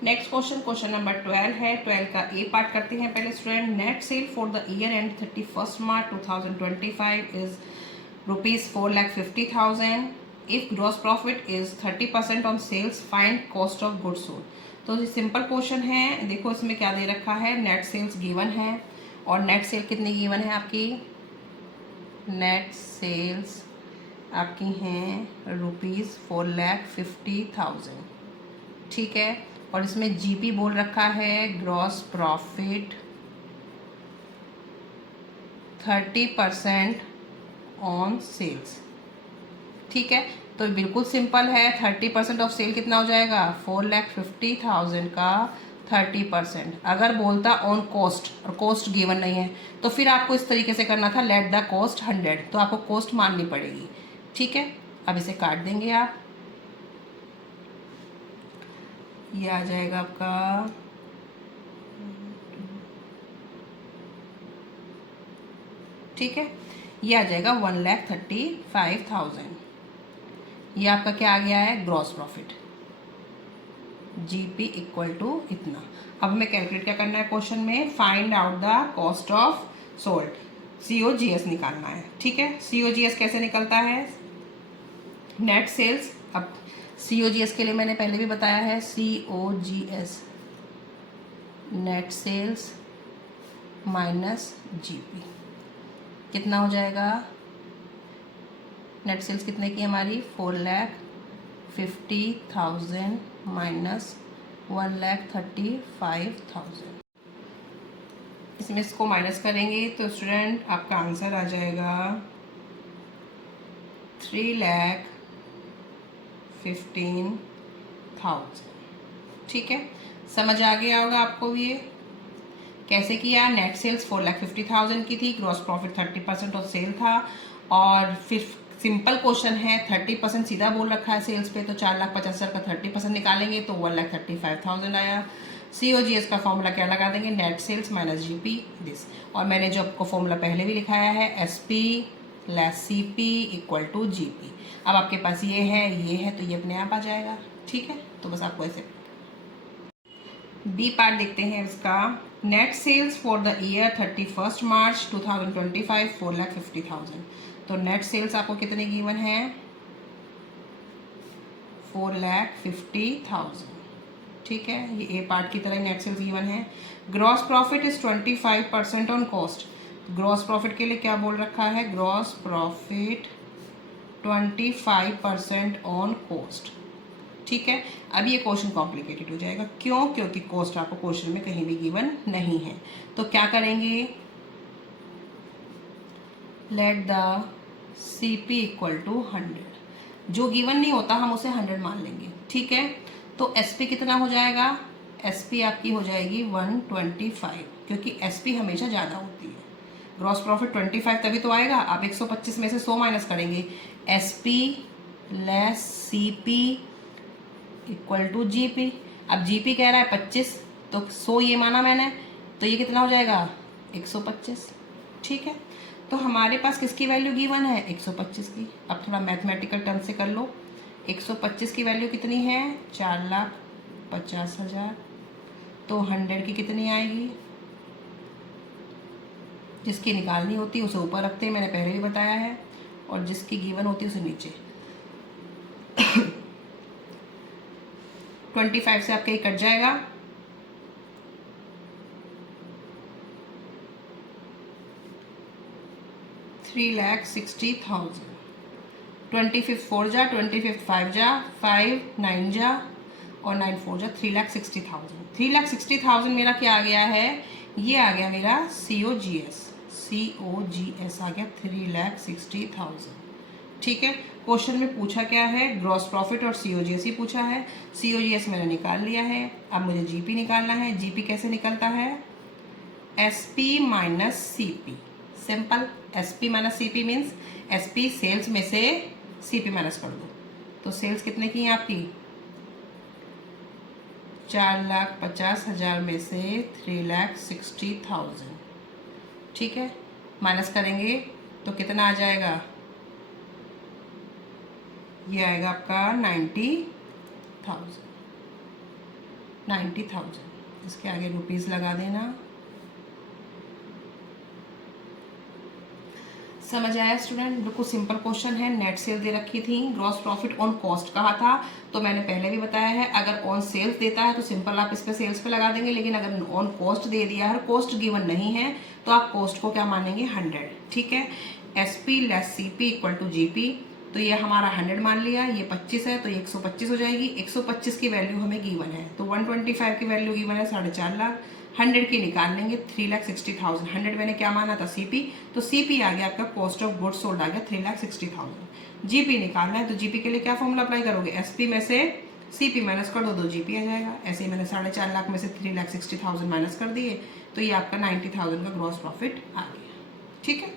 Next question, question number 12 है। 12 का ए part करते हैं पहले student. Net sale for the year end 31 March 2025 is ₹4,50,000। If gross profit is 30% on sales, find cost of goods sold. तो ये simple question है। देखो इसमें क्या दे रखा है, नेट सेल्स गिवन है और नेट सेल कितनी गिवन है आपकी, नेट सेल्स आपकी हैं ₹4,50,000, ठीक है। और इसमें जीपी बोल रखा है, ग्रॉस प्रॉफिट 30% ऑन सेल्स, ठीक है। तो बिल्कुल सिंपल है, 30% ऑफ सेल कितना हो जाएगा, 4,50,000 का 30%। अगर बोलता ऑन कॉस्ट और कॉस्ट गिवन नहीं है तो फिर आपको इस तरीके से करना था, लेट द कॉस्ट 100, तो आपको कॉस्ट माननी पड़ेगी, ठीक है। अब इसे काट देंगे आप, ये आ जाएगा आपका ठीक है, ये आ जाएगा 1,35,000। ये आपका क्या आ गया है, gross profit, GP equal to इतना। अब हमें कैलकुलेट क्या करना है क्वेश्चन में, find out the cost of sold, COGS निकालना है, ठीक है। COGS कैसे निकलता है, नेट सेल्स। अब COGS के लिए मैंने पहले भी बताया है, COGS net sales minus GP कितना हो जाएगा, नेट सेल्स कितने की हमारी, 4,50,000 माइनस 1,35,000। इसमें इसको माइनस करेंगे तो स्टूडेंट आपका आंसर आ जाएगा 3,15,000, ठीक है। समझ आ गया होगा आपको ये कैसे किया। नेट सेल्स 4,50,000 की थी, ग्रॉस प्रॉफिट 30% ऑफ सेल था, और फिर सिंपल क्वेश्चन है, 30% सीधा बोल रखा है सेल्स पे, तो 4,50,000 का 30% निकालेंगे तो 1,35,000 आया। COGS का फॉर्मूला क्या लगा देंगे, net sales minus GP this, और मैंने जो आपको फॉर्मूला पहले भी लिखाया है, SP less CP equal to GP। अब आपके पास ये है तो ये अपने आप आ जाएगा, ठीक है। तो बस आपको ऐसे बी पार्ट देखते हैं इसका। Net sales for the year 31 March 2025 4,50,000। तो नेट सेल्स आपको कितने गिवन है, 4,50,000, ठीक है। ये ए पार्ट की तरह नेट सेल्स गिवन है। Gross profit is 25% on cost. Gross profit के लिए क्या बोल रखा है, ग्रॉस प्रॉफिट 25% ऑन कॉस्ट, ठीक है। अब ये क्वेश्चन कॉम्प्लिकेटेड हो जाएगा, क्यों, क्योंकि कॉस्ट आपको क्वेश्चन में कहीं भी गिवन नहीं है। तो क्या करेंगे, let the CP equal to 100, जो गिवन नहीं होता हम उसे 100 मान लेंगे, ठीक है। तो SP कितना हो जाएगा, SP आपकी हो जाएगी 125, क्योंकि SP हमेशा ज़्यादा होती है। ग्रॉस प्रॉफिट 25 तभी तो आएगा। आप 125 में से 100 माइनस करेंगे, SP less CP equal to GP. अब जीपी कह रहा है 25, तो 100 ये माना मैंने, तो ये कितना हो जाएगा 125, ठीक है। तो हमारे पास किसकी वैल्यू गिवन है, 125 की। अब थोड़ा मैथमेटिकल टर्म से कर लो, 125 की वैल्यू कितनी है, 4,50,000। तो 100 की कितनी आएगी, जिसकी निकालनी होती है उसे ऊपर रखते हैं, मैंने पहले भी बताया है, और जिसकी गिवन होती है उसे नीचे। 25 से आपका ये कट जाएगा, ₹3,60,000। 25 4 जा, 25 5 जा, 5 9 जा, और 9 4 जा, 3,60,000। 3,60,000 मेरा क्या आ गया है, ये आ गया मेरा COGS आ गया 3,60,000, ठीक है। क्वेश्चन में पूछा क्या है, ग्रॉस प्रॉफिट और COGS ही पूछा है। COGS मैंने निकाल लिया है, अब मुझे GP निकालना है। GP कैसे निकलता है, SP minus CP, simple. SP minus CP means SP sales में से CP माइनस कर दो, तो सेल्स कितने की है आपकी, 4,50,000 में से 3,60,000, ठीक है। माइनस करेंगे तो कितना आ जाएगा, ये आएगा आपका 90,000, 90,000, इसके आगे रुपीज़ लगा देना। समझ आया स्टूडेंट? बिल्कुल सिंपल क्वेश्चन है। नेट सेल दे रखी थी, ग्रॉस प्रॉफिट ऑन कॉस्ट कहा था, तो मैंने पहले भी बताया है अगर ऑन सेल्स देता है तो सिंपल आप इस पे सेल्स पे लगा देंगे, लेकिन अगर ऑन कॉस्ट दे दिया है, कॉस्ट गिवन नहीं है, तो आप कॉस्ट को क्या मानेंगे 100। ठीक है, SP less CP equal to GP, तो ये हमारा 100 मान लिया, ये 25 है तो ये 125 हो जाएगी। 125 की वैल्यू हमें गिवन है, तो 125 की वैल्यू गिवन है 4.5 लाख। 100 की निकाल लेंगे 3,60,000। 100 मैंने क्या माना था CP, तो CP आ गया आपका कॉस्ट ऑफ गुड्स सोल्ड आ गया 3,60,000। GP निकालना है तो GP के लिए क्या फॉर्मूला अप्लाई करोगे, SP में से CP माइनस कर दो, 2 GP आ जाएगा। ऐसे ही मैंने 4.5 लाख में से 3,60,000 माइनस कर दिए, तो ये आपका 90,000 का ग्रॉस प्रॉफिट आ गया। ठीक है,